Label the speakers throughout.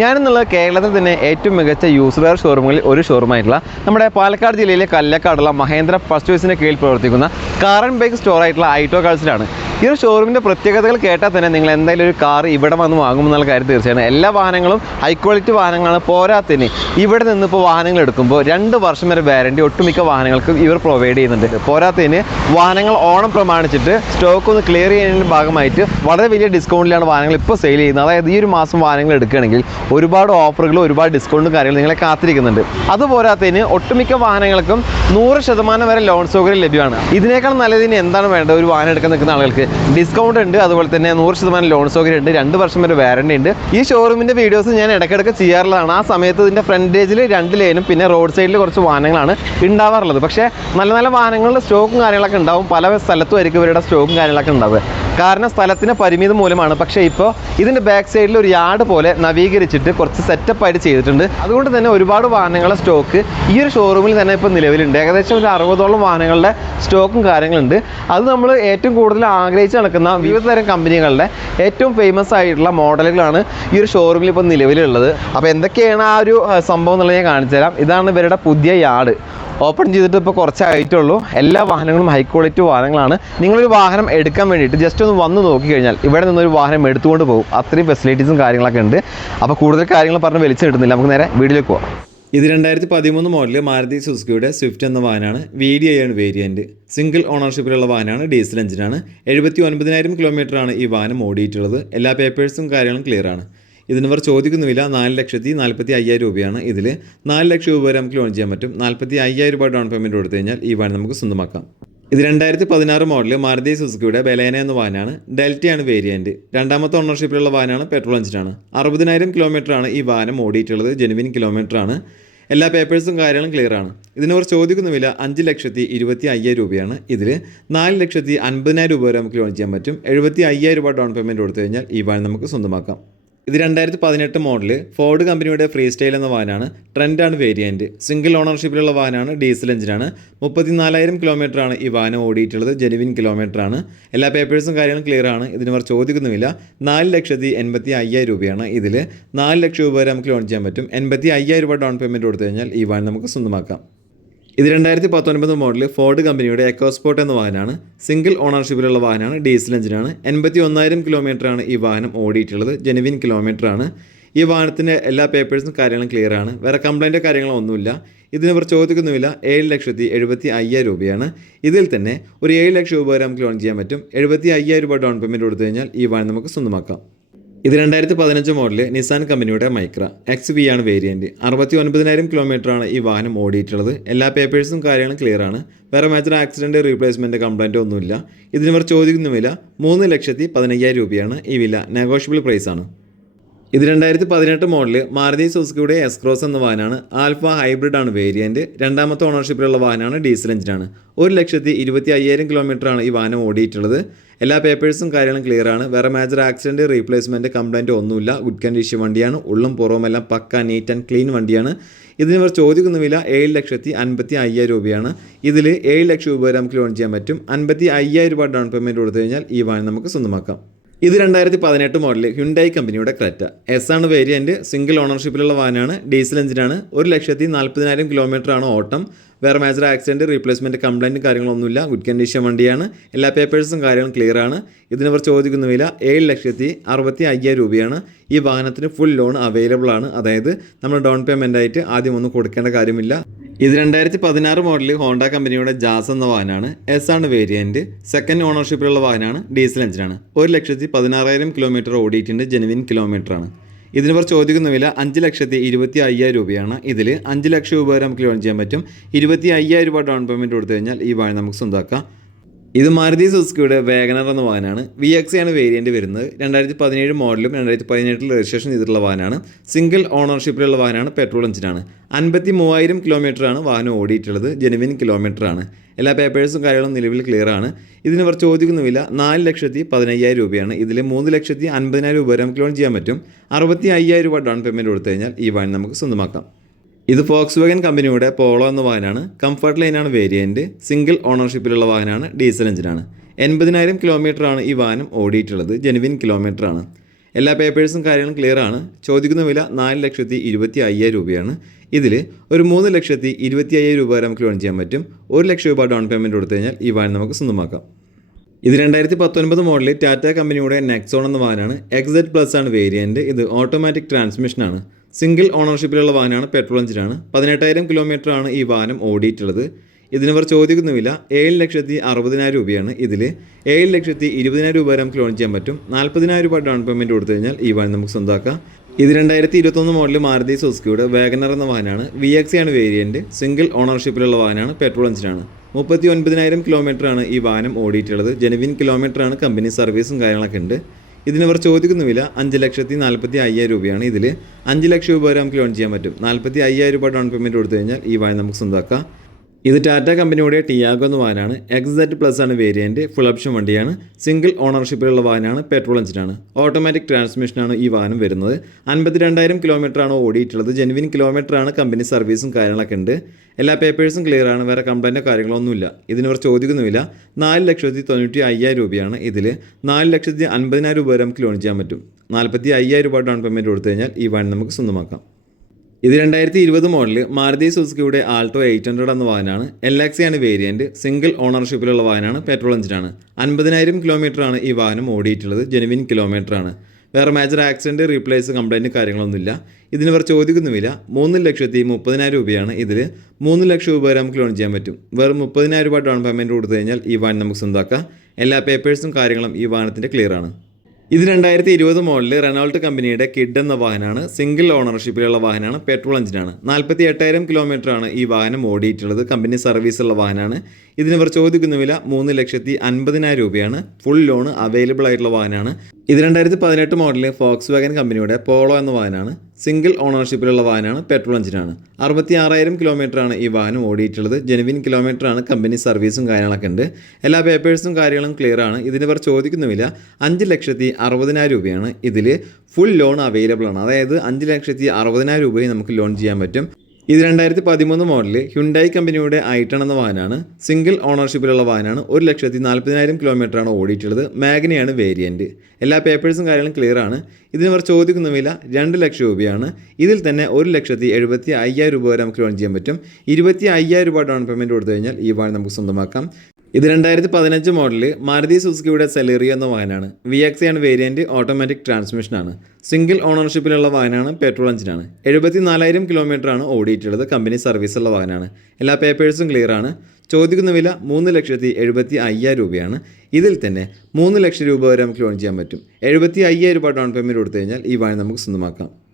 Speaker 1: ഞാനെന്നുള്ള കേരളത്തിൽ തന്നെ ഏറ്റവും മികച്ച യൂസർ വെയർ ഷോറൂമുകളിൽ ഒരു ഷോറൂമായിട്ടുള്ള നമ്മുടെ പാലക്കാട് ജില്ലയിലെ കല്ലക്കാടുള്ള മഹേന്ദ്ര ഫസ്റ്റ് ചോയ്സിന്റെ കീഴിൽ പ്രവർത്തിക്കുന്ന കാർ ആൻഡ് ബൈക്ക് സ്റ്റോർ ആയിട്ടുള്ള ഐറ്റോ കാർസിലാണ് ഈ ഒരു ഷോറൂമിന്റെ പ്രത്യേകതകൾ കേട്ടാൽ തന്നെ നിങ്ങൾ എന്തായാലും ഒരു കാർ ഇവിടെ വന്ന് വാങ്ങുമെന്നുള്ള കാര്യം തീർച്ചയാണ് എല്ലാ വാഹനങ്ങളും ഹൈ ക്വാളിറ്റി വാഹനങ്ങളാണ് പോരാത്തതിന് ഇവിടെ നിന്ന് ഇപ്പോൾ വാഹനങ്ങൾ എടുക്കുമ്പോൾ രണ്ട് വർഷം വരെ വാരണ്ടി ഒട്ടുമിക്ക വാഹനങ്ങൾക്ക് ഇവർ പ്രൊവൈഡ് ചെയ്യുന്നുണ്ട്. പോരാത്തതിന് വാഹനങ്ങൾ ഓണം പ്രമാണിച്ചിട്ട് സ്റ്റോക്ക് ഒന്ന് ക്ലിയർ ചെയ്യുന്നതിന്റെ ഭാഗമായിട്ട് വളരെ വലിയ ഡിസ്കൗണ്ടിലാണ് വാഹനങ്ങൾ ഇപ്പോൾ സെയിൽ ചെയ്യുന്നത്. അതായത് ഈ ഒരു മാസം വാഹനങ്ങൾ എടുക്കുകയാണെങ്കിൽ ഒരുപാട് ഓഫറുകളും ഒരുപാട് ഡിസ്കൗണ്ടും കാര്യങ്ങളും നിങ്ങളെ കാത്തിരിക്കുന്നുണ്ട്. അതുപോരാത്തതിന് ഒട്ടുമിക്ക വാഹനങ്ങൾക്കും നൂറ് ശതമാനം വരെ ലോൺ സൗകര്യം ലഭ്യമാണ്. ഇതിനേക്കാൾ നല്ലതിന് എന്താണ് വേണ്ടത്? ഒരു വാഹനം എടുക്കാൻ നിൽക്കുന്ന ആളുകൾക്ക് ഡിസ്കൗണ്ട് ഉണ്ട് അതുപോലെ തന്നെ നൂറ് ശതമാനം ലോൺ സൗകര്യം ഉണ്ട് രണ്ട് വർഷം വരെ വാറണ്ടി ഉണ്ട്. ഈ ഷോറൂമിന്റെ വീഡിയോസ് ഞാൻ ഇടയ്ക്കിടയ്ക്ക് ചെയ്യാറുള്ളതാണ്. ആ സമയത്ത് ഇതിന്റെ ഫ്രണ്ടേജിൽ രണ്ട് ലൈനും പിന്നെ റോഡ് സൈഡിൽ കുറച്ച് വാഹനങ്ങളാണ് ഉണ്ടാവാറുള്ളത്. പക്ഷേ നല്ല നല്ല വാഹനങ്ങളുടെ സ്റ്റോക്കും കാര്യങ്ങളൊക്കെ ഉണ്ടാവും. പല സ്ഥലത്തും ആയിരിക്കും ഇവരുടെ സ്റ്റോക്കും കാര്യങ്ങളൊക്കെ ഉണ്ടാവുക. കാരണം സ്ഥലത്തിന് പരിമിതി മൂലമാണ്. പക്ഷേ ഇപ്പോൾ ഇതിന്റെ ബാക്ക് സൈഡിൽ ഒരു യാർഡ് പോലെ നവീകരിച്ചിട്ട് കുറച്ച് സെറ്റപ്പ് ആയിട്ട് ചെയ്തിട്ടുണ്ട്. അതുകൊണ്ട് തന്നെ ഒരുപാട് വാഹനങ്ങളുടെ സ്റ്റോക്ക് ഈ ഒരു ഷോറൂമിൽ തന്നെ ഇപ്പോൾ നിലവിലുണ്ട്. ഏകദേശം ഒരു അറുപതോളം വാഹനങ്ങളുടെ സ്റ്റോക്കും കാര്യങ്ങളുണ്ട്. അത് നമ്മൾ ഏറ്റവും കൂടുതൽ ആഗ്രഹിച്ച് നടക്കുന്ന വിവിധ തരം കമ്പനികളുടെ ഏറ്റവും ഫേമസ് ആയിട്ടുള്ള മോഡലുകളാണ് ഈ ഒരു ഷോറൂമിൽ ഇപ്പോൾ നിലവിലുള്ളത്. അപ്പോൾ എന്തൊക്കെയാണ് ആ ഒരു സംഭവം എന്നുള്ളത് ഞാൻ കാണിച്ചു തരാം ഇതാണ് ഇവരുടെ പുതിയ യാർഡ്. ഓപ്പൺ ചെയ്തിട്ട് ഇപ്പോൾ കുറച്ചായിട്ടുള്ളൂ എല്ലാ വാഹനങ്ങളും ഹൈ ക്വാളിറ്റി വാഹനങ്ങളാണ്. നിങ്ങളൊരു വാഹനം എടുക്കാൻ വേണ്ടിയിട്ട് ജസ്റ്റ് ഒന്ന് വന്ന് നോക്കിക്കഴിഞ്ഞാൽ ഇവിടെ നിന്നൊരു വാഹനം എടുത്തുകൊണ്ട് പോകും. അത്രയും ഫെസിലിറ്റീസും കാര്യങ്ങളൊക്കെ ഉണ്ട്. അപ്പോൾ കൂടുതൽ കാര്യങ്ങൾ പറഞ്ഞ് വലിച്ചു കിട്ടുന്നില്ല. നമുക്ക് നേരെ വീഡിയോയിലേക്ക് പോകാം
Speaker 2: ഇത് രണ്ടായിരത്തി പതിമൂന്ന് മോഡൽ മാരുതി സുസുക്കിയുടെ സ്വിഫ്റ്റ് എന്ന വാഹനമാണ്. വി ഡി ഐ ആണ് വേരിയന്റ് സിംഗിൾ ഓണർഷിപ്പിലുള്ള വാഹനമാണ്. ഡീസൽ എഞ്ചിനാണ് എഴുപത്തി ഒൻപതിനായിരം കിലോമീറ്ററാണ് ഈ വാഹനം ഓടിയിട്ടുള്ളത്. എല്ലാ പേപ്പേഴ്സും കാര്യങ്ങളും ക്ലിയർ ആണ്. ഇതിന് ഇവർ ചോദിക്കുന്ന വില നാല് ലക്ഷത്തി നാൽപ്പത്തി അയ്യായിരം രൂപയാണ് ഇതിൽ നാല് ലക്ഷം രൂപ വരെ നമുക്ക് ലോൺ ചെയ്യാൻ പറ്റും. നാൽപ്പത്തി അയ്യായിരം രൂപ ഡൗൺ പേയ്മെന്റ് കൊടുത്തു കഴിഞ്ഞാൽ ഈ വാഹനം നമുക്ക് സ്വന്തമാക്കാം. ഇത് രണ്ടായിരത്തി പതിനാറ് മോഡൽ മാരുതി സുസുക്കിയുടെ ബലേന എന്ന വാഹനമാണ്. ഡെൽറ്റയാണ് വേരിയന്റ് രണ്ടാമത്തെ ഓണർഷിപ്പിലുള്ള വാഹനമാണ് പെട്രോൾ എഞ്ചിനാണ് അറുപതിനായിരം കിലോമീറ്ററാണ് ഈ വാഹനം ഓടിയിട്ടുള്ളത്. ജെനുവിൻ കിലോമീറ്ററാണ് എല്ലാ പേപ്പേഴ്സും കാര്യങ്ങളും ക്ലിയർ ആണ്. ഇതിന് അവർ ചോദിക്കുന്ന വില അഞ്ച് ലക്ഷത്തി ഇരുപത്തി അയ്യായിരം രൂപയാണ് ഇതിൽ നാല് ലക്ഷത്തി അൻപതിനായിരം രൂപ വരെ നമുക്ക് ലോൺ ചെയ്യാൻ പറ്റും. എഴുപത്തി അയ്യായിരം രൂപ ഡൗൺ പേയ്മെന്റ് കൊടുത്തു കഴിഞ്ഞാൽ ഈ വാഹനം നമുക്ക് സ്വന്തമാക്കാം. ഇത് രണ്ടായിരത്തി പതിനെട്ട് മോഡൽ ഫോർഡ് കമ്പനിയുടെ ഫ്രീ സ്റ്റൈൽ എന്ന വാഹനമാണ് ട്രെൻഡാണ് വേരിയന്റ് സിംഗിൾ ഓണർഷിപ്പിലുള്ള വാഹനമാണ് ഡീസൽ എഞ്ചിനാണ്. മുപ്പത്തിനാലായിരം കിലോമീറ്ററാണ് ഈ വാഹനം ഓടിയിട്ടുള്ളത്. ജെനുവിൻ കിലോമീറ്ററാണ്. എല്ലാ പേപ്പേഴ്സും കാര്യങ്ങളും ക്ലിയർ ആണ്. ഇതിന് അവർ ചോദിക്കുന്നുമില്ല. നാല് ലക്ഷത്തി എൺപത്തി അയ്യായിരം രൂപയാണ് ഇതിൽ നാല് ലക്ഷം രൂപ വരെ നമുക്ക് ലോൺ ചെയ്യാൻ പറ്റും. എൺപത്തി അയ്യായിരം രൂപ ഡൗൺ പേയ്മെന്റ് കൊടുത്തു കഴിഞ്ഞാൽ ഈ വാഹനം നമുക്ക് സ്വന്തമാക്കാം. ഇത് രണ്ടായിരത്തി പത്തൊൻപത് മോഡൽ ഫോർഡ് കമ്പനിയുടെ എക്കോസ്പോർട്ട് എന്ന വാഹനമാണ്. സിംഗിൾ ഓണർഷിപ്പിലുള്ള വാഹനമാണ്. ഡീസൽ എഞ്ചിനാണ് എൺപത്തി ഒന്നായിരം കിലോമീറ്ററാണ് ഈ വാഹനം ഓടിയിട്ടുള്ളത്. ജെനുവിൻ കിലോമീറ്ററാണ് ഈ വാഹനത്തിന്റെ എല്ലാ പേപ്പേഴ്സും കാര്യങ്ങളും ക്ലിയർ ആണ്. വേറെ കംപ്ലൈന്റോ കാര്യങ്ങളോ ഒന്നുമില്ല. ഇതിന് ഇവർ ചോദിക്കുന്നുമില്ല. ഏഴ് ലക്ഷത്തി എഴുപത്തി അയ്യായിരം രൂപയാണ്. ഇതിൽ തന്നെ ഒരു ഏഴ് ലക്ഷം രൂപ വരെ നമുക്ക് ലോൺ ചെയ്യാൻ പറ്റും. എഴുപത്തി അയ്യായിരം രൂപ ഡൗൺ പേയ്മെന്റ് കൊടുത്തു കഴിഞ്ഞാൽ ഈ വാഹനം നമുക്ക് സ്വന്തമാക്കാം. ഇത് രണ്ടായിരത്തി പതിനഞ്ച് മോഡൽ നിസാൻ കമ്പനിയുടെ മൈക്ര എക്സ് വി ആണ് വേരിയന്റ് അറുപത്തി ഒൻപതിനായിരം കിലോമീറ്ററാണ് ഈ വാഹനം ഓടിയിട്ടുള്ളത്. എല്ലാ പേപ്പേഴ്സും കാര്യങ്ങളും ക്ലിയർ ആണ്. വേറെ മേജർ ആക്സിഡന്റ് റീപ്ലേസ്മെന്റ് കംപ്ലൈന്റ് ഒന്നുമില്ല. ഇതിന് ഇവർ ചോദിക്കുന്ന വില മൂന്ന് ലക്ഷത്തി പതിനയ്യായിരം രൂപയാണ് ഈ വില. നെഗോഷ്യബിൾ പ്രൈസാണ് ഇത് രണ്ടായിരത്തി പതിനെട്ട് മോഡൽ മാരുതി സുസുക്കിയുടെ എസ്ക്രോസ് എന്ന വാഹനമാണ്. ആൽഫ ഹൈബ്രിഡ് ആണ് വേരിയന്റ് രണ്ടാമത്തെ ഓണർഷിപ്പിലുള്ള വാഹനമാണ് ഡീസൽ എഞ്ചിനാണ്. ഒരു ലക്ഷത്തി ഇരുപത്തി അയ്യായിരം കിലോമീറ്ററാണ് ഈ വാഹനം ഓടിയിട്ടുള്ളത്. എല്ലാ പേപ്പേഴ്സും കാര്യങ്ങളും ക്ലിയർ ആണ്. വേറെ മേജർ ആക്സിഡന്റ് റീപ്ലേസ്മെന്റ് കംപ്ലൈന്റ് ഒന്നുമില്ല. ഗുഡ് കണ്ടീഷൻ വണ്ടിയാണ്. ഉള്ളും പുറവുമെല്ലാം പക്ക നീറ്റ് ആൻഡ് ക്ലീൻ വണ്ടിയാണ്. ഇതിന് ഇവർ ചോദിക്കുന്ന വില ഏഴ് ലക്ഷത്തി അൻപത്തി അയ്യായിരം രൂപയാണ്. ഇതിൽ ഏഴ് ലക്ഷം രൂപ വരെ നമുക്ക് ലോൺ ചെയ്യാൻ പറ്റും. അൻപത്തി അയ്യായിരം രൂപ ഡൗൺ പേയ്മെന്റ് കൊടുത്തു കഴിഞ്ഞാൽ ഈ വാഹനം നമുക്ക് സ്വന്തമാക്കാം. ഇത് രണ്ടായിരത്തി പതിനെട്ട് മോഡൽ ഹ്യുണ്ടായി കമ്പനിയുടെ ക്രെറ്റ എസ് ആണ് വേരിയന്റ് സിംഗിൾ ഓണർഷിപ്പിലുള്ള വാഹനമാണ്. ഡീസൽ എഞ്ചിനാണ് ഒരു ലക്ഷത്തി നാൽപ്പതിനായിരം കിലോമീറ്റർ ആണ് ഓട്ടം. വേറെ മേജർ ആക്സിഡന്റ് റീപ്ലേസ്മെന്റ് കംപ്ലൈന്റ് കാര്യങ്ങളൊന്നുമില്ല. ഗുഡ് കണ്ടീഷൻ വണ്ടിയാണ്. എല്ലാ പേപ്പേഴ്സും കാര്യങ്ങളും ക്ലിയർ ആണ്. ഇതിനവർ ചോദിക്കുന്ന വില ഏഴ് ലക്ഷത്തി അറുപത്തി അയ്യായിരം രൂപയാണ്. ഈ വാഹനത്തിന് ഫുൾ ലോൺ അവൈലബിൾ ആണ്. അതായത് നമ്മൾ ഡൗൺ പേയ്മെന്റ് ആയിട്ട് ആദ്യം ഒന്നും കൊടുക്കേണ്ട കാര്യമില്ല. ഇത് രണ്ടായിരത്തി പതിനാറ് മോഡലിൽ ഹോണ്ട കമ്പനിയുടെ ജാസ് എന്ന വാഹനമാണ്. എസ് ആണ് വേരിയന്റ് സെക്കൻഡ് ഓണർഷിപ്പിലുള്ള വാഹനമാണ് ഡീസൽ എഞ്ചിനാണ്. ഒരു ലക്ഷത്തി പതിനാറായിരം കിലോമീറ്റർ ഓടിയിട്ടുണ്ട് ജെനുവിൻ കിലോമീറ്ററാണ്. ഇതിന് ഇവർ ചോദിക്കുന്ന വില. അഞ്ച് ലക്ഷത്തി ഇരുപത്തി അയ്യായിരം രൂപയാണ്. ഇതിൽ അഞ്ച് ലക്ഷം രൂപ വരെ നമുക്ക് ലോൺ ചെയ്യാൻ പറ്റും. ഇരുപത്തി അയ്യായിരം രൂപ ഡൗൺ പേയ്മെന്റ് കൊടുത്തു കഴിഞ്ഞാൽ ഈ വാഹനം നമുക്ക് സ്വന്തമാക്കാം ഇത് മാരുതി സുസുക്കിയുടെ വേഗനർ എന്ന വാഹനമാണ്. വി എക്സ് ആണ് വേരിയന്റ് വരുന്നത്. രണ്ടായിരത്തി പതിനേഴ് മോഡലും രണ്ടായിരത്തി പതിനെട്ടിൽ രജിസ്ട്രേഷൻ ചെയ്തിട്ടുള്ള വാഹനമാണ്. സിംഗിൾ ഓണർഷിപ്പിലുള്ള വാഹനമാണ്. പെട്രോൾ എഞ്ചിനാണ് അൻപത്തി മൂവായിരം കിലോമീറ്ററാണ് വാഹനം ഓടിയിട്ടുള്ളത്. ജെനുവിൻ കിലോമീറ്ററാണ് എല്ലാ പേപ്പേഴ്സും കാര്യങ്ങളും നിലവിൽ ക്ലിയർ ആണ്. ഇതിന് ഇവർ ചോദിക്കുന്ന വില നാല് ലക്ഷത്തി പതിനയ്യായിരം രൂപയാണ്. ഇതിൽ മൂന്ന് ലക്ഷത്തി അൻപതിനായിരം രൂപ വരെ നമുക്ക് ലോൺ ചെയ്യാൻ പറ്റും. അറുപത്തി അയ്യായിരം രൂപ ഡൗൺ പേയ്മെന്റ് കൊടുത്തു കഴിഞ്ഞാൽ ഈ വാഹനം നമുക്ക് സ്വന്തമാക്കാം. ഇത് ഫോക്സ് വാഗൻ കമ്പനിയുടെ പോളോ എന്ന വാഹനമാണ്. കംഫർട്ട് ലൈനാണ് വേരിയന്റ് സിംഗിൾ ഓണർഷിപ്പിലുള്ള വാഹനമാണ്. ഡീസൽ എഞ്ചിനാണ് എൺപതിനായിരം കിലോമീറ്ററാണ് ഈ വാഹനം ഓടിയിട്ടുള്ളത്. ജെനുവിൻ കിലോമീറ്ററാണ് എല്ലാ പേപ്പേഴ്സും കാര്യങ്ങളും ക്ലിയർ ആണ്. ചോദിക്കുന്ന വില നാല് ലക്ഷത്തി ഇരുപത്തി അയ്യായിരം രൂപയാണ്. ഇതിൽ ഒരു മൂന്ന് ലക്ഷത്തി ഇരുപത്തി അയ്യായിരം രൂപ വരെ നമുക്ക് ലോൺ ചെയ്യാൻ പറ്റും. ഒരു ലക്ഷം രൂപ ഡൗൺ പേയ്മെന്റ് കൊടുത്തു കഴിഞ്ഞാൽ ഈ വാഹനം നമുക്ക് സ്വന്തമാക്കാം. ഇത് രണ്ടായിരത്തി പത്തൊൻപത് മോഡലിൽ ടാറ്റ കമ്പനിയുടെ നെക്സോൺ എന്ന വാഹനമാണ്. എക്സെഡ് പ്ലസ് ആണ് വേരിയന്റ് ഇത് ഓട്ടോമാറ്റിക് ട്രാൻസ്മിഷനാണ് സിംഗിൾ ഓണർഷിപ്പിലുള്ള വാഹനമാണ് പെട്രോൾ എഞ്ചിനാണ് പതിനെട്ടായിരം കിലോമീറ്റർ ആണ് ഈ വാഹനം ഓടിയിട്ടുള്ളത്. ഇതിനവർ ചോദിക്കുന്ന വില ഏഴ് ലക്ഷത്തി അറുപതിനായിരം രൂപയാണ് ഇതിൽ ഏഴ് ലക്ഷത്തി ഇരുപതിനായിരം രൂപ വരെ നമുക്ക് ലോൺ ചെയ്യാൻ പറ്റും. നാൽപ്പതിനായിരം രൂപ ഡൗൺ പേയ്മെന്റ് കൊടുത്തു കഴിഞ്ഞാൽ ഈ വാഹനം നമുക്ക് സ്വന്തമാക്കാം ഇത് രണ്ടായിരത്തി ഇരുപത്തൊന്ന് മോഡൽ മാരുതി സുസുക്കിയുടെ വാഗനർ എന്ന വാഹനമാണ്. വി എക്സ് ആണ് വേരിയന്റ് സിംഗിൾ ഓണർഷിപ്പിലുള്ള വാഹനമാണ് പെട്രോൾ എഞ്ചിനാണ് മുപ്പത്തി ഒൻപതിനായിരം കിലോമീറ്ററാണ് ഈ വാഹനം ഓടിയിട്ടുള്ളത്. ജെനുവിൻ കിലോമീറ്ററാണ് കമ്പനി സർവീസും കാര്യങ്ങളൊക്കെ ഉണ്ട്. ഇതിനവർ ചോദിക്കുന്ന വില അഞ്ച് ലക്ഷത്തി നാൽപ്പത്തി അയ്യായിരം രൂപയാണ്. ഇതിൽ അഞ്ച് ലക്ഷം രൂപ വരെ നമുക്ക് ലോൺ ചെയ്യാൻ പറ്റും. നാൽപ്പത്തി അയ്യായിരം രൂപ ഡൗൺ പേയ്മെന്റ് കൊടുത്തു കഴിഞ്ഞാൽ ഈ വായ നമുക്ക് സ്വന്തമാക്കാം ഇത് ടാറ്റ കമ്പനിയുടെ ടിയാഗോ എന്ന വാഹനമാണ് എക്സെറ്റ് പ്ലസ് ആണ് വേരിയന്റ് ഫുൾ ഓപ്ഷൻ വണ്ടിയാണ്. സിംഗിൾ ഓണർഷിപ്പിലുള്ള വാഹനമാണ് പെട്രോൾ എഞ്ചിനാണ് ഓട്ടോമാറ്റിക് ട്രാൻസ്മിഷനാണ് ഈ വാഹനം വരുന്നത്. അൻപത്തി രണ്ടായിരം കിലോമീറ്ററാണ് ഓടിയിട്ടുള്ളത്. ജെനുവിൻ കിലോമീറ്ററാണ് കമ്പനി സർവീസും കാര്യങ്ങളൊക്കെ ഉണ്ട്. എല്ലാ പേപ്പേഴ്സും ക്ലിയർ ആണ്. വേറെ കംപ്ലൈന്റോ കാര്യങ്ങളൊന്നുമില്ല ഇതിനിവർ ചോദിക്കുന്നുമില്ല നാല് ലക്ഷത്തി തൊണ്ണൂറ്റി അയ്യായിരം രൂപയാണ് ഇതിൽ നാല് ലക്ഷത്തി അൻപതിനായിരം രൂപ വരെ നമുക്ക് ലോൺ ചെയ്യാൻ പറ്റും. നാൽപ്പത്തി അയ്യായിരം രൂപ ഡൗൺ പേയ്മെന്റ് കൊടുത്തു കഴിഞ്ഞാൽ ഈ വാഹനം നമുക്ക് സ്വന്തമാക്കാം. ഇത് രണ്ടായിരത്തി ഇരുപത് മോഡൽ മാരുതി സുസുക്കിയുടെ ആൾട്ടോ എയ്റ്റ് ഹൺഡ്രഡ് എന്ന വാഹനമാണ്. എൽ ആണ് വേരിയന്റ് സിംഗിൾ ഓണർഷിപ്പിലുള്ള വാഹനമാണ്. പെട്രോൾ എഞ്ചിനാണ് അൻപതിനായിരം കിലോമീറ്ററാണ് ഈ വാഹനം ഓടിയിട്ടുള്ളത്. ജെനുവിൻ കിലോമീറ്ററാണ് വേറെ മേജർ ആക്സിഡന്റ് റീപ്ലേസ് കംപ്ലൈന്റ് കാര്യങ്ങളൊന്നുമില്ല. ഇതിന് ഇവർ ചോദിക്കുന്നുമില്ല മൂന്ന് ലക്ഷത്തി മുപ്പതിനായിരം രൂപയാണ് ഇതിൽ മൂന്ന് ലക്ഷം രൂപ വരെ നമുക്ക് ലോൺ ചെയ്യാൻ പറ്റും. വെറും മുപ്പതിനായിരം രൂപ ഡൗൺ പേയ്മെന്റ് കൊടുത്തു കഴിഞ്ഞാൽ ഈ വാഹനം നമുക്ക് സ്വന്തമാക്കാം എല്ലാ പേപ്പേഴ്സും കാര്യങ്ങളും ഈ വാഹനത്തിന്റെ ക്ലിയർ ആണ്. ഇത് രണ്ടായിരത്തി ഇരുപത് മോഡലിൽ റെനോൾട്ട് കമ്പനിയുടെ കിഡ് എന്ന വാഹനമാണ്. സിംഗിൾ ഓണർഷിപ്പിലുള്ള വാഹനമാണ്. പെട്രോൾ എഞ്ചിനാണ്. നാൽപ്പത്തി എട്ടായിരം ആണ് ഈ വാഹനം ഓടിയിട്ടുള്ളത്. കമ്പനി സർവീസുള്ള വാഹനമാണ്. ഇതിന് ഇവർ ചോദിക്കുന്ന വില മൂന്ന് ലക്ഷത്തി അൻപതിനായിരം രൂപയാണ്. ഫുൾ ലോൺ അവൈലബിൾ ആയിട്ടുള്ള വാഹനമാണ്. ഇത് രണ്ടായിരത്തി പതിനെട്ട് മോഡലിൽ ഫോക്സ് വാഗൻ കമ്പനിയുടെ പോളോ എന്ന വാഹനമാണ്. സിംഗിൾ ഓണർഷിപ്പിലുള്ള വാഹനമാണ് പെട്രോൾ എഞ്ചിനാണ്. അറുപത്തി ആറായിരം കിലോമീറ്ററാണ് ഈ വാഹനം ഓടിയിട്ടുള്ളത്. ജെനുവിൻ കിലോമീറ്ററാണ് കമ്പനി സർവീസും കാര്യങ്ങളൊക്കെ ഉണ്ട്. എല്ലാ പേപ്പേഴ്സും കാര്യങ്ങളും ക്ലിയർ ആണ്. ഇതിന് ഇവർ ചോദിക്കുന്നുമില്ല. അഞ്ച് ലക്ഷത്തി അറുപതിനായിരം രൂപയാണ് ഇതിൽ ഫുൾ ലോൺ അവൈലബിൾ ആണ്. അതായത് അഞ്ച് ലക്ഷത്തി അറുപതിനായിരം രൂപയും നമുക്ക് ലോൺ ചെയ്യാൻ പറ്റും. ഇത് രണ്ടായിരത്തി പതിമൂന്ന് മോഡലിൽ ഹ്യുണ്ടായി കമ്പനിയുടെ ഐട്ടൺ എന്ന വാഹനമാണ്. സിംഗിൾ ഓണർഷിപ്പിലുള്ള വാഹനമാണ്. ഒരു ലക്ഷത്തി നാൽപ്പതിനായിരം കിലോമീറ്ററാണ് ഓടിയിട്ടുള്ളത്. മാഗ്നയാണ് വേരിയന്റ് എല്ലാ പേപ്പേഴ്സും കാര്യങ്ങളും ക്ലിയർ ആണ്. ഇതിന് ഇവർ ചോദിക്കുന്ന വില രണ്ട് ലക്ഷം രൂപയാണ്. ഇതിൽ തന്നെ ഒരു ലക്ഷത്തി എഴുപത്തി അയ്യായിരം രൂപ വരെ നമുക്ക് ലോൺ ചെയ്യാൻ പറ്റും. ഇരുപത്തി അയ്യായിരം രൂപ ഡൗൺ പേയ്മെന്റ് കൊടുത്തു കഴിഞ്ഞാൽ ഈ വാഹനം നമുക്ക് സ്വന്തമാക്കാം. ഇത് രണ്ടായിരത്തി പതിനഞ്ച് മോഡൽ മാരുതി സുസുക്കിയുടെ സെലേറിയ എന്ന വാഹനമാണ്. വി എക്സ് ആണ് വേരിയന്റ് ഓട്ടോമാറ്റിക് ട്രാൻസ്മിഷനാണ് സിംഗിൾ ഓണർഷിപ്പിലുള്ള വാഹനമാണ് പെട്രോൾ എഞ്ചിനാണ്. എഴുപത്തി നാലായിരം കിലോമീറ്ററാണ് ഓടിയിട്ടുള്ളത് കമ്പനി സർവീസുള്ള വാഹനമാണ്. എല്ലാ പേപ്പേഴ്സും ക്ലിയർ ആണ്. ചോദിക്കുന്ന വില മൂന്ന് ലക്ഷത്തി എഴുപത്തി അയ്യായിരം രൂപയാണ്. ഇതിൽ തന്നെ മൂന്ന് ലക്ഷം രൂപ വരെ നമുക്ക് ലോൺ ചെയ്യാൻ പറ്റും. എഴുപത്തി അയ്യായിരം രൂപ ഡൗൺ പേയ്മെന്റ് കൊടുത്തു കഴിഞ്ഞാൽ ഈ വാഹനം നമുക്ക് സ്വന്തമാക്കാം.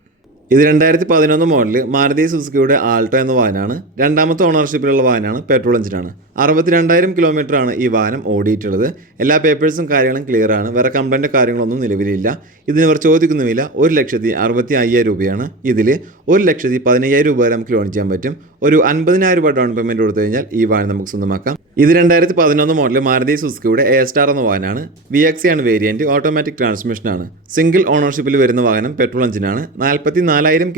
Speaker 2: ഇത് രണ്ടായിരത്തി പതിനൊന്ന് മോഡൽ മാരുതി സുസുക്കിയുടെ ആൾട്ടോ എന്ന വാഹനമാണ്. രണ്ടാമത്തെ ഓണർഷിപ്പിലുള്ള വാഹനമാണ് പെട്രോൾ എഞ്ചിനാണ് അറുപത്തിരണ്ടായിരം ആണ് ഈ വാഹനം ഓടിയിട്ടുള്ളത്. എല്ലാ പേപ്പേഴ്സും കാര്യങ്ങളും ക്ലിയർ ആണ്. വേറെ കംപ്ലൈന്റ് കാര്യങ്ങളൊന്നും നിലവിലില്ല. ഇതിന് ഇവർ ചോദിക്കുന്നുമില്ല. ഒരു ലക്ഷത്തി അറുപത്തി അയ്യായിരം രൂപയാണ് ഇതിൽ ഒരു ലക്ഷത്തി പതിനയ്യായിരം രൂപ വരെ നമുക്ക് ലോൺ ചെയ്യാൻ പറ്റും. ഒരു അൻപതിനായിരം രൂപ ഡൗൺ പേയ്മെന്റ് കൊടുത്തു കഴിഞ്ഞാൽ ഈ വാഹനം നമുക്ക് സ്വന്തമാക്കാം. ഇത് രണ്ടായിരത്തി പതിനൊന്ന് മോഡൽ മാരുതി സുസുക്കിയുടെ എ സ്റ്റാർ എന്ന വാഹനമാണ്. വി എക്സി ആണ് വേരിയന്റ് ഓട്ടോമാറ്റിക് ട്രാൻസ്മിഷനാണ് സിംഗിൾ ഓണർഷിപ്പിൽ വരുന്ന വാഹനം പെട്രോൾ എഞ്ചിനാണ് നാൽപ്പത്തി നാലായിരം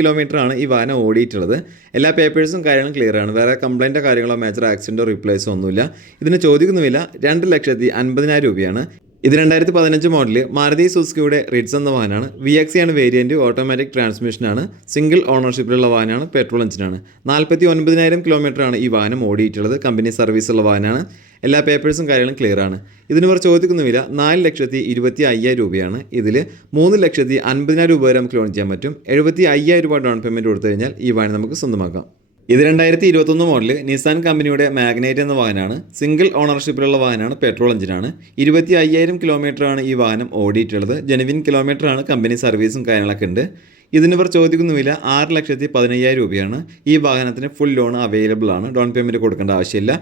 Speaker 2: ആണ് ഈ വാഹനം ഓടിയിട്ടുള്ളത്. എല്ലാ പേപ്പേഴ്സും കാര്യങ്ങളും ക്ലിയർ ആണ്. വേറെ കംപ്ലൈന്റോ കാര്യങ്ങളോ മേജർ ആക്സിഡന്റോ റിപ്ലേസോ ഒന്നുമില്ല. ഇതിന് ചോദിക്കുന്ന വില രണ്ട് ലക്ഷത്തി അൻപതിനായിരം രൂപയാണ്. ഇത് രണ്ടായിരത്തി പതിനഞ്ച് മോഡലിൽ മാരുതി സുസുക്കിയുടെ റിഡ്സ് എന്ന വാഹനമാണ് വി എക്സി ആണ് വേരിയന്റ് ഓട്ടോമാറ്റിക് ട്രാൻസ്മിഷനാണ് സിംഗിൾ ഓണർഷിപ്പിലുള്ള വാഹനമാണ് പെട്രോൾ എഞ്ചിനാണ് നാൽപ്പത്തി ഒൻപതിനായിരം കിലോമീറ്ററാണ് ഈ വാഹനം ഓടിയിട്ടുള്ളത്. കമ്പനി സർവീസ് ഉള്ള വാഹനമാണ് എല്ലാ പേപ്പേഴ്സും കാര്യങ്ങളും ക്ലിയർ ആണ്. ഇതിന് ഇവർ ചോദിക്കുന്ന വില നാല് ലക്ഷത്തി ഇരുപത്തി അയ്യായിരം രൂപയാണ്. ഇതിൽ മൂന്ന് ലക്ഷത്തി അൻപതിനായിരം രൂപ വരെ നമുക്ക് ലോൺ ചെയ്യാൻ പറ്റും. എഴുപത്തി അയ്യായിരം രൂപ ഡൗൺ പേയ്മെന്റ് കൊടുത്തു കഴിഞ്ഞാൽ ഈ വാഹനം നമുക്ക് സ്വന്തമാക്കാം. ഇത് രണ്ടായിരത്തി ഇരുപത്തൊന്ന് മോഡൽ നിസാൻ കമ്പനിയുടെ മാഗ്നേറ്റ് എന്ന വാഹനമാണ്. സിംഗിൾ ഓണർഷിപ്പിലുള്ള വാഹനമാണ്. പെട്രോൾ എഞ്ചിനാണ് ഇരുപത്തി അയ്യായിരം കിലോമീറ്ററാണ് ഈ വാഹനം ഓടിയിട്ടുള്ളത്. ജെനുവിൻ കിലോമീറ്ററാണ് കമ്പനി സർവീസും കാര്യങ്ങളൊക്കെ ഉണ്ട്. ഇതിനിവർ ചോദിക്കുന്ന വില ആറ് ലക്ഷത്തി പതിനയ്യായിരം രൂപയാണ്. ഈ വാഹനത്തിന് ഫുൾ ലോൺ അവൈലബിൾ ആണ്. ഡൗൺ പേയ്മെന്റ് കൊടുക്കേണ്ട ആവശ്യമില്ല.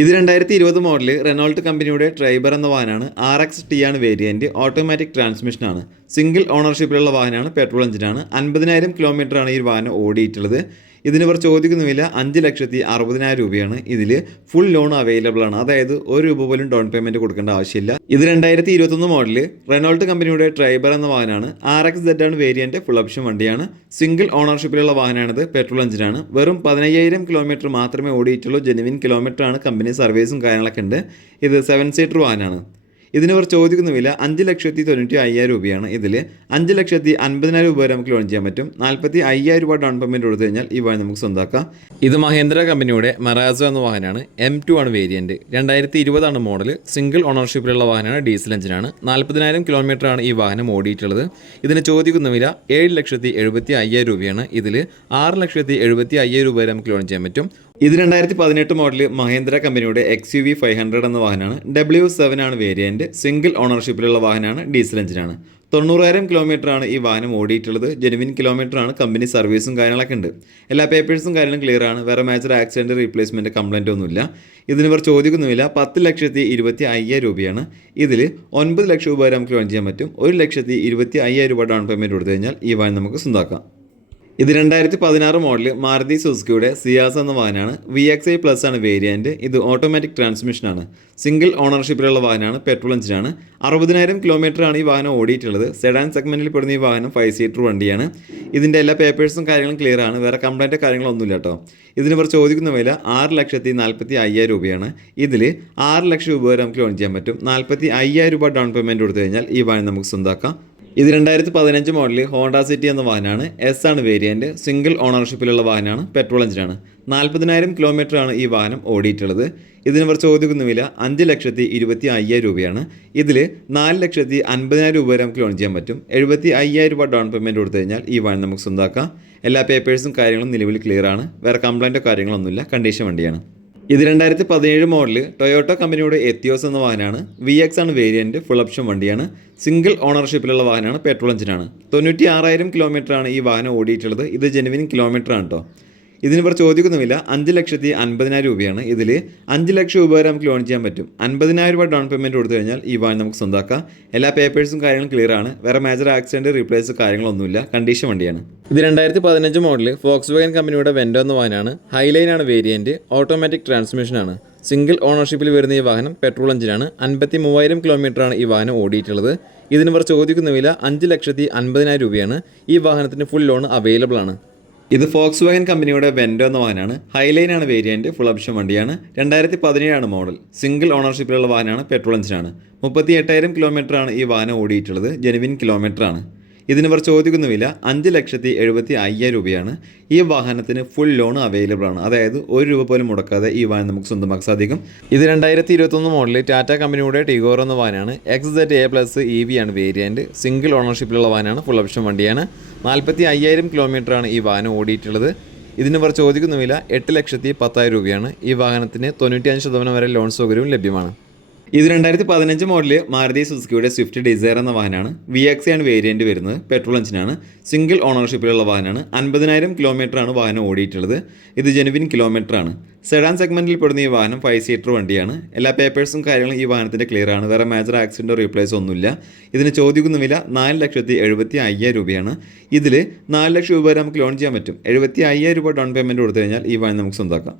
Speaker 2: ഇത് രണ്ടായിരത്തി ഇരുപത് മോഡൽ റെനോൾട്ട് കമ്പനിയുടെ ട്രൈബർ എന്ന വാഹനമാണ്. ആർ എക്സ് ടി ആണ് വേരിയന്റ് ഓട്ടോമാറ്റിക് ട്രാൻസ്മിഷനാണ് സിംഗിൾ ഓണർഷിപ്പിലുള്ള വാഹനമാണ്. പെട്രോൾ എഞ്ചിനാണ് അൻപതിനായിരം കിലോമീറ്ററാണ് ഈ വാഹനം ഓടിയിട്ടുള്ളത്. ഇതിനിവർ ചോദിക്കുന്ന വില അഞ്ച് ലക്ഷത്തി അറുപതിനായിരം രൂപയാണ്. ഇതിൽ ഫുൾ ലോൺ അവൈലബിൾ ആണ്. അതായത് ഒരു രൂപ പോലും ഡൗൺ പേയ്മെന്റ് കൊടുക്കേണ്ട ആവശ്യമില്ല. ഇത് രണ്ടായിരത്തി ഇരുപത്തൊന്ന് മോഡൽ റെനോൾട്ട് കമ്പനിയുടെ ട്രൈബർ എന്ന വാഹനമാണ്. ആർ എക്സ് സെഡ് ആണ് വേരിയന്റ് ഫുൾ ഓപ്ഷൻ വണ്ടിയാണ്. സിംഗിൾ ഓണർഷിപ്പിലുള്ള വാഹനമാണിത്. പെട്രോൾ എഞ്ചിനാണ് വെറും പതിനയ്യായിരം കിലോമീറ്റർ മാത്രമേ ഓടിയിട്ടുള്ളൂ. ജെനുവിൻ കിലോമീറ്റർ ആണ്. കമ്പനി സർവീസും കാര്യങ്ങളൊക്കെ ഉണ്ട്. ഇത് സെവൻ സീറ്റർ വാഹനമാണ്. ഇതിന് ഇവർ ചോദിക്കുന്ന വില അഞ്ച് ലക്ഷത്തി തൊണ്ണൂറ്റി അയ്യായിരം രൂപയാണ്. ഇതിൽ അഞ്ച് ലക്ഷത്തി അൻപതിനായിരം രൂപ വരെ നമുക്ക് ലോൺ ചെയ്യാൻ പറ്റും. നാൽപ്പത്തി അയ്യായിരം രൂപ ഡൗൺ പേയ്മെന്റ് കൊടുത്തു കഴിഞ്ഞാൽ ഈ വാഹനം നമുക്ക് സ്വന്തമാക്കാം ഇത് മഹേന്ദ്ര കമ്പനിയുടെ മറാസോ എന്ന വാഹനമാണ്. എം ടു ആണ് വേരിയന്റ് രണ്ടായിരത്തി ഇരുപതാണ് മോഡൽ സിംഗിൾ ഓണർഷിപ്പിലുള്ള വാഹനമാണ്. ഡീസൽ എഞ്ചിനാണ് നാൽപ്പതിനായിരം കിലോമീറ്റർ ആണ് ഈ വാഹനം ഓടിയിട്ടുള്ളത്. ഇതിന് ചോദിക്കുന്ന വില ഏഴ് ലക്ഷത്തി എഴുപത്തി അയ്യായിരം രൂപയാണ്. ഇതിൽ ആറ് ലക്ഷത്തി എഴുപത്തി അയ്യായിരം രൂപ വരെ നമുക്ക് ലോൺ ചെയ്യാൻ പറ്റും. ഇത് രണ്ടായിരത്തി പതിനെട്ട് മോഡൽ മഹേന്ദ്ര കമ്പനിയുടെ X U V five hundred എന്ന വാഹനമാണ്. ഡബ്ല്യു സെവൻ ആണ് വേരിയന്റ് സിംഗിൾ ഓണർഷിപ്പിലുള്ള വാഹനമാണ്. ഡീസൽ എഞ്ചിനാണ് തൊണ്ണൂറായിരം കിലോമീറ്ററാണ് ഈ വാഹനം ഓടിയിട്ടുള്ളത്. ജെനുവിൻ കിലോമീറ്ററാണ് കമ്പനി സർവീസും കാര്യങ്ങളൊക്കെ ഉണ്ട്. എല്ലാ പേപ്പേഴ്സും കാര്യങ്ങളും ക്ലിയർ ആണ്. വേറെ മേജർ ആക്സിഡന്റ് റീപ്ലേസ്മെന്റ് കംപ്ലൈന്റ് ഒന്നുമില്ല. ഇതിന് ഇവർ ചോദിക്കുന്നുമില്ല പത്ത് ലക്ഷത്തി ഇരുപത്തി അയ്യായിരം രൂപയാണ്. ഇതിൽ ഒൻപത് ലക്ഷം രൂപ വരെ നമുക്ക് ലോൺ ചെയ്യാൻ പറ്റും. ഒരു ലക്ഷത്തി ഇരുപത്തി അയ്യായിരം രൂപ ഡൗൺ പേയ്മെന്റ് കൊടുത്തു കഴിഞ്ഞാൽ ഈ വാഹനം നമുക്ക് സ്വന്തമാക്കാം. ഇത് രണ്ടായിരത്തി പതിനാറ് മോഡൽ മാരുതി സുസുക്കിയുടെ സിയാസ് എന്ന വാഹനമാണ്. വി എക്സ് ഐ പ്ലസ് ആണ് വേരിയന്റ് ഇത് ഓട്ടോമാറ്റിക് ട്രാൻസ്മിഷനാണ് സിംഗിൾ ഓണർഷിപ്പിലുള്ള വാഹനമാണ്. പെട്രോൾ എഞ്ചിനാണ് അറുപതിനായിരം ആണ് ഈ വാഹനം ഓടിയിട്ടുള്ളത്. സെഡാൻ സെഗ്മെന്റിൽ പെടുന്ന ഈ വാഹനം ഫൈവ് സീറ്റർ വണ്ടിയാണ്. ഇതിന്റെ എല്ലാ പേപ്പേഴ്സും കാര്യങ്ങളും ക്ലിയർ ആണ്. വേറെ കംപ്ലൈന്റ് കാര്യങ്ങളൊന്നുമില്ല കേട്ടോ. ഇതിന് ഇവർ ചോദിക്കുന്ന വില ആറ് ലക്ഷത്തി നാൽപ്പത്തി അയ്യായിരം രൂപയാണ്. ഇതിൽ ആറ് ലക്ഷം രൂപ വരെ നമുക്ക് ലോൺ ചെയ്യാൻ പറ്റും. നാൽപ്പത്തി അയ്യായിരം രൂപ ഡൗൺ പേയ്മെന്റ് കൊടുത്തു കഴിഞ്ഞാൽ ഈ വാഹനം നമുക്ക് സ്വന്തമാക്കാം ഇത് രണ്ടായിരത്തി പതിനഞ്ച് മോഡൽ ഹോണ്ട സിറ്റി എന്ന വാഹനമാണ്. എസ് ആണ് വേരിയന്റ് സിംഗിൾ ഓണർഷിപ്പിലുള്ള വാഹനമാണ്. പെട്രോൾ എഞ്ചിനാണ് നാൽപ്പതിനായിരം ആണ് ഈ വാഹനം ഓടിയിട്ടുള്ളത്. ഇതിന് ഇവർ ചോദിക്കുന്ന വില അഞ്ച് ലക്ഷത്തി ഇരുപത്തി അയ്യായിരം രൂപയാണ്. ഇതിൽ നാല് ലക്ഷത്തി അൻപതിനായിരം രൂപ വരെ നമുക്ക് ലോൺ ചെയ്യാൻ പറ്റും. എഴുപത്തി അയ്യായിരം രൂപ ഡൗൺ പേയ്മെന്റ് കൊടുത്തു കഴിഞ്ഞാൽ ഈ വാഹനം നമുക്ക് സ്വന്തമാക്കാം എല്ലാ പേപ്പേഴ്സും കാര്യങ്ങളും നിലവിൽ ക്ലിയർ ആണ്. വേറെ കംപ്ലൈന്റോ കാര്യങ്ങളൊന്നുമില്ല കണ്ടീഷൻ വണ്ടിയാണ്. ഇത് രണ്ടായിരത്തി പതിനേഴ് മോഡൽ ടൊയോട്ട കമ്പനിയുടെ എത്തിയോസ് എന്ന വാഹനമാണ്. വി എക്സ് ആണ് വേരിയന്റ് ഫുൾ ഓപ്ഷൻ വണ്ടിയാണ്. സിംഗിൾ ഓണർഷിപ്പിലുള്ള വാഹനമാണ് പെട്രോൾ എഞ്ചിനാണ് തൊണ്ണൂറ്റി ആറായിരം കിലോമീറ്റർ ആണ് ഈ വാഹനം ഓടിയിട്ടുള്ളത്. ഇത് ജെനുവിൻ കിലോമീറ്റർ ആണ് കേട്ടോ ഇതിന് ഇവർ ചോദിക്കുന്നുമില്ല അഞ്ച് ലക്ഷത്തി അൻപതിനായിരം രൂപയാണ് ഇതിൽ അഞ്ച് ലക്ഷം രൂപ വരെ നമുക്ക് ലോൺ ചെയ്യാൻ പറ്റും. അൻപതിനായിരം രൂപ ഡൗൺ പേയ്മെന്റ് കൊടുത്തു കഴിഞ്ഞാൽ ഈ വാഹനം നമുക്ക് സ്വന്തമാക്കാം എല്ലാ പേപ്പേഴ്സും കാര്യങ്ങളും ക്ലിയർ ആണ്. വേറെ മേജർ ആക്സിഡന്റ് റീപ്ലേസ് കാര്യങ്ങളൊന്നുമില്ല. കണ്ടീഷൻ വണ്ടിയാണ്. ഇത് രണ്ടായിരത്തി പതിനഞ്ച് മോഡൽ ഫോക്സ് വാഗൻ കമ്പനിയുടെ വെൻഡോ എന്ന വാഹനമാണ് ഹൈലൈൻ ആണ് വേരിയന്റ് ഓട്ടോമാറ്റിക് ട്രാൻസ്മിഷനാണ് സിംഗിൾ ഓണർഷിപ്പിൽ വരുന്ന ഈ വാഹനം പെട്രോൾ എഞ്ചിനാണ് അൻപത്തി മൂവായിരം കിലോമീറ്ററാണ് ഈ വാഹനം ഓടിയിട്ടുള്ളത്. ഇതിന് ഇവർ ചോദിക്കുന്ന വില അഞ്ച് ലക്ഷത്തി അൻപതിനായിരം രൂപയാണ് ഈ വാഹനത്തിന് ഫുൾ ലോൺ അവൈലബിൾ ആണ്. ഇത് ഫോക്സ് വാഗൻ കമ്പനിയുടെ വെൻഡോ എന്ന വാഹനമാണ്. ആണ് വേരിയന്റ് ഫുൾ ഓപ്ഷൻ വണ്ടിയാണ്. രണ്ടായിരത്തി പതിനേഴാണ് മോഡൽ സിംഗിൾ ഓണർഷിപ്പിലുള്ള വാഹനമാണ് പെട്രോൾ എഞ്ചിനാണ് മുപ്പത്തി എട്ടായിരം കിലോമീറ്റർ ആണ് ഈ വാഹനം ഓടിയിട്ടുള്ളത്. ജെനുവിൻ കിലോമീറ്റർ ആണ് ഇതിന് ഇവർ ചോദിക്കുന്ന വില അഞ്ച് ലക്ഷത്തി എഴുപത്തി അയ്യായിരം രൂപയാണ്. ഈ വാഹനത്തിന് ഫുൾ ലോൺ അവൈലബിൾ ആണ്. അതായത് ഒരു രൂപ പോലും മുടക്കാതെ ഈ വാഹനം നമുക്ക് സ്വന്തമാക്കാൻ സാധിക്കും. ഇത് രണ്ടായിരത്തി ഇരുപത്തൊന്ന് മോഡലിൽ ടാറ്റ കമ്പനിയുടെ ടിഗോർ എന്ന വാഹനമാണ്. X Z A plus E V ആണ് വേരിയന്റ് സിംഗിൾ ഓണർഷിപ്പിലുള്ള വാഹനമാണ്. ഫുൾ ഓപ്ഷൻ വണ്ടിയാണ്. നാൽപ്പത്തി അയ്യായിരം കിലോമീറ്ററാണ് ഈ വാഹനം ഓടിയിട്ടുള്ളത്. ഇതിന് ഇവർ ചോദിക്കുന്ന വില എട്ട് ലക്ഷത്തി പത്തായിരം രൂപയാണ്. ഈ വാഹനത്തിന് തൊണ്ണൂറ്റി അഞ്ച് ശതമാനം വരെ ലോൺ സൗകര്യവും ലഭ്യമാണ്. ഇത് രണ്ടായിരത്തി പതിനഞ്ച് മോഡൽ മാരുതി സുസുക്കിയുടെ സ്വിഫ്റ്റ് ഡിസയർ എന്ന വാഹനമാണ്. വി എക്സ് ആണ് വേരിയന്റ് വരുന്നത്. പെട്രോൾ എഞ്ചിനാണ് സിംഗിൾ ഓണർഷിപ്പിലുള്ള വാഹനമാണ്. അൻപതിനായിരം കിലോമീറ്ററാണ് വാഹനം ഓടിയിട്ടുള്ളത്. ഇത് ജെനുവിൻ ആണ്. സെഡാൻ സെഗ്മെന്റിൽ പെടുന്ന ഈ വാഹനം ഫൈവ് സീറ്റർ വണ്ടിയാണ്. എല്ലാ പേപ്പേഴ്സും കാര്യങ്ങളും ഈ വാഹനത്തിന്റെ ക്ലിയർ ആണ്. വേറെ മേജർ ആക്സിഡന്റോ റീപ്ലേസോ ഒന്നുമില്ല. ഇതിന് ചോദിക്കുന്ന വില നാല് ലക്ഷത്തി എഴുപത്തി അയ്യായിരം രൂപയാണ്. ഇതിൽ നാല് ലക്ഷം രൂപ വരെ നമുക്ക് ലോൺ ചെയ്യാൻ പറ്റും. എഴുപത്തി അയ്യായിരം രൂപ ഡൗൺ പേയ്മെന്റ് കൊടുത്തു കഴിഞ്ഞാൽ ഈ വാഹനം നമുക്ക് സ്വന്തമാക്കാം